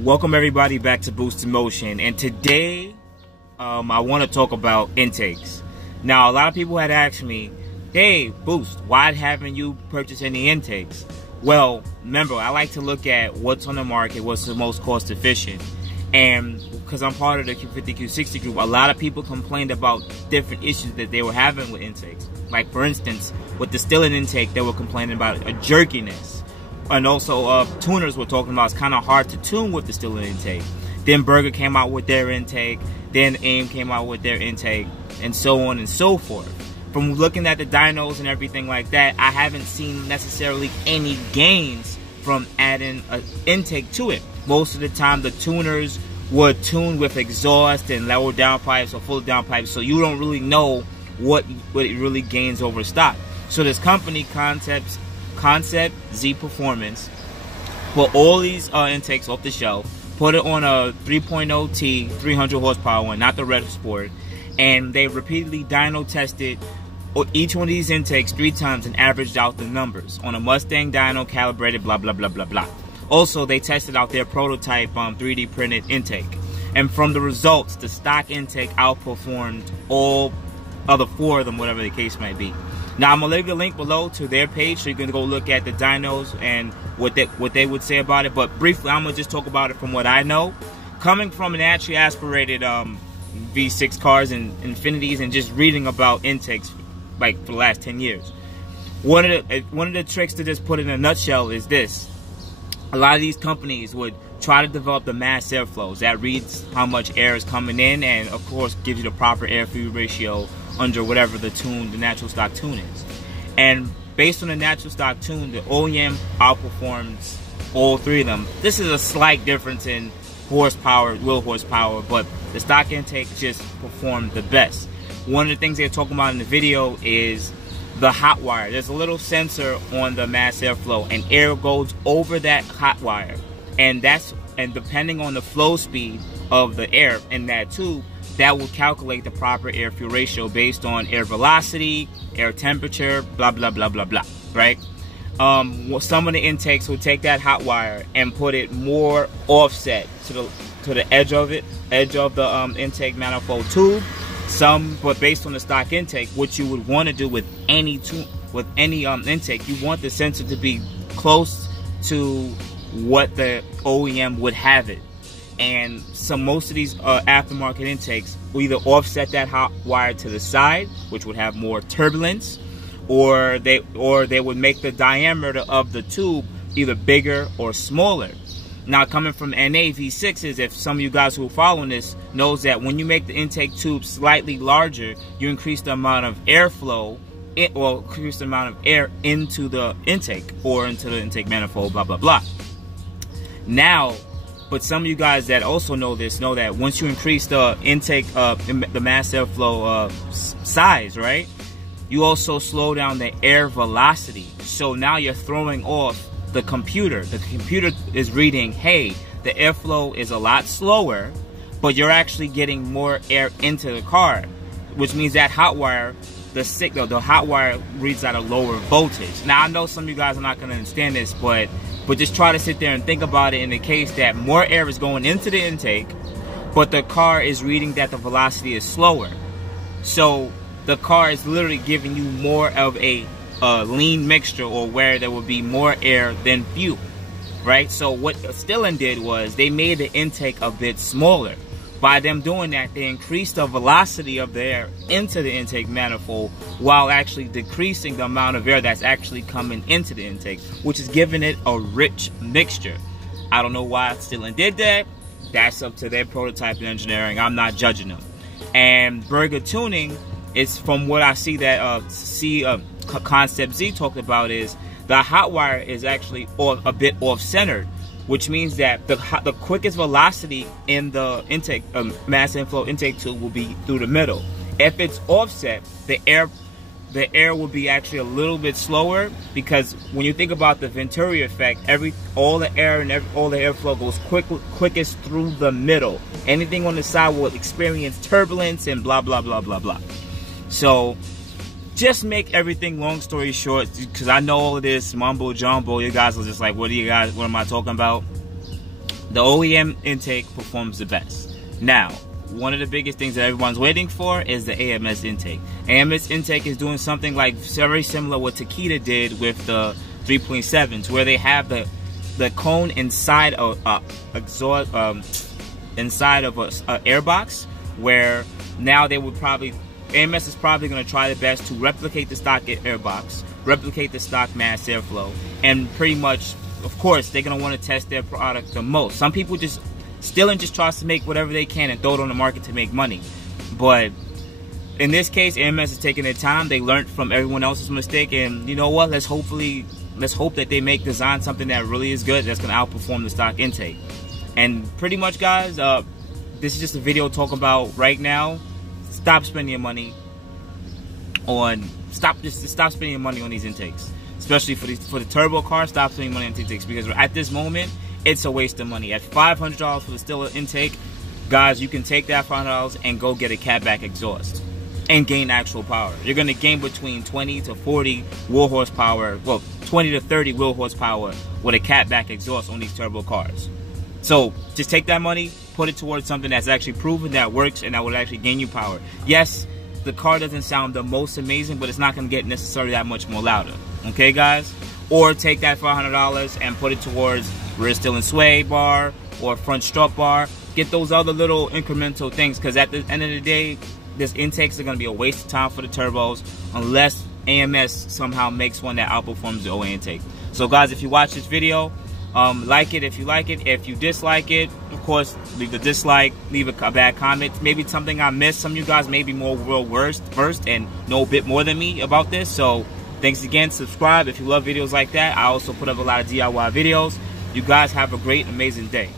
Welcome everybody back to Boost in Motion, and today I want to talk about intakes. Now, a lot of people had asked me, hey Boost, why haven't you purchased any intakes? Well, remember, I like to look at what's on the market, what's the most cost efficient, and because I'm part of the Q50 Q60 group, a lot of people complained about different issues that they were having with intakes. Like, for instance, with the Stillen intake, they were complaining about a jerkiness. And also, tuners were talking about it's kind of hard to tune with the Stillen intake. Then Burger came out with their intake. Then AIM came out with their intake, and so on and so forth. From looking at the dynos and everything like that, I haven't seen necessarily any gains from adding an intake to it. Most of the time, the tuners would tune with exhaust and lower downpipes or full downpipes, so you don't really know what it really gains over stock. So this company, Concept Z Performance, put all these intakes off the shelf, put it on a 3.0T 300 horsepower one, not the redsport, and they repeatedly dyno tested each one of these intakes 3 times and averaged out the numbers on a Mustang dyno calibrated blah blah blah blah blah. Also, they tested out their prototype 3D printed intake, and from the results, the stock intake outperformed all other 4 of them, whatever the case might be. Now, I'm gonna leave the link below to their page, so you can go look at the dynos and what they would say about it. But briefly, I'm gonna just talk about it from what I know, coming from an naturally aspirated V6 cars and Infinities, and just reading about intakes like for the last 10 years. One of the tricks to just put in a nutshell is this: a lot of these companies would try to develop the mass airflows that reads how much air is coming in, and of course gives you the proper air-fuel ratio under whatever the natural stock tune is. And based on the natural stock tune, the OEM outperforms all 3 of them. This is a slight difference in horsepower, wheel horsepower, but the stock intake just performed the best. One of the things they're talking about in the video is the hot wire. There's a little sensor on the mass airflow, and air goes over that hot wire, and depending on the flow speed of the air in that tube, that will calculate the proper air-fuel ratio based on air velocity, air temperature, blah blah blah blah blah. Right? Some of the intakes will take that hot wire and put it more offset to the edge of the intake manifold tube. But based on the stock intake, what you would want to do with any intake, you want the sensor to be close to what the OEM would have it. And most of these aftermarket intakes will either offset that hot wire to the side, which would have more turbulence, or they would make the diameter of the tube either bigger or smaller. Now, coming from NA V6s, if some of you guys who are following this knows that when you make the intake tube slightly larger, you increase the amount of airflow, increase the amount of air into the intake or into the intake manifold, blah blah blah. Now, but some of you guys that also know this know that once you increase the intake, the mass airflow size, right, you also slow down the air velocity. So now you're throwing off the computer. The computer is reading, hey, the airflow is a lot slower, but you're actually getting more air into the car, which means that hot wire, the hot wire reads at a lower voltage. Now, I know some of you guys are not going to understand this, but just try to sit there and think about it in the case that more air is going into the intake, but the car is reading that the velocity is slower. So the car is literally giving you more of a lean mixture, or where there will be more air than fuel, right? So what Stillen did was they made the intake a bit smaller. By them doing that, they increased the velocity of the air into the intake manifold while actually decreasing the amount of air that's actually coming into the intake, which is giving it a rich mixture. I don't know why Stillen did that. That's up to their prototype and engineering. I'm not judging them. And Burger Tuning is, from what I see that Concept Z talked about, is the hot wire is actually a bit off-centered, which means that the quickest velocity in the intake mass inflow intake tube will be through the middle. If it's offset, the air will be actually a little bit slower, because when you think about the Venturi effect, all the air and all the airflow goes quickest through the middle. Anything on the side will experience turbulence and blah blah blah blah blah. So just make everything, long story short, because I know all of this mumbo jumbo, you guys are just like, what am I talking about? the OEM intake performs the best. Now, one of the biggest things that everyone's waiting for is the AMS intake. AMS intake is doing something like very similar what Takeda did with the 3.7s, where they have the cone inside of exhaust inside of a air box, where now they would probably, AMS is probably going to try their best to replicate the stock air box, replicate the stock mass airflow, and pretty much, of course, they're going to want to test their product the most. Some people just, Stillen just tries to make whatever they can and throw it on the market to make money. But in this case, AMS is taking their time. They learned from everyone else's mistake, and you know what? Let's hope that they design something that really is good, that's going to outperform the stock intake. And pretty much, guys, this is just a video talking about right now. Stop spending your money on stop spending your money on these intakes, especially for the turbo car. Stop spending money on intakes, because at this moment it's a waste of money. At $500 for the Stillen intake, guys, you can take that $500 and go get a CATBACK exhaust and gain actual power. You're going to gain between 20 to 40 wheel horsepower, well, 20 to 30 wheel horsepower with a CATBACK exhaust on these turbo cars. So just take that money, put it towards something that's actually proven that works and that will actually gain you power. Yes, the car doesn't sound the most amazing, but it's not going to get necessarily that much more louder. Okay, guys? Or take that $400 and put it towards rear Stillen sway bar or front strut bar. Get those other little incremental things, because at the end of the day, this intakes are going to be a waste of time for the turbos unless AMS somehow makes one that outperforms the OE intake. So guys, if you watch this video, like it if you like it. If you dislike it, of course, leave a dislike, leave a bad comment. Maybe something I missed. Some of you guys may be more versed and know a bit more than me about this. So thanks again. Subscribe if you love videos like that. I also put up a lot of DIY videos. You guys have a great, amazing day.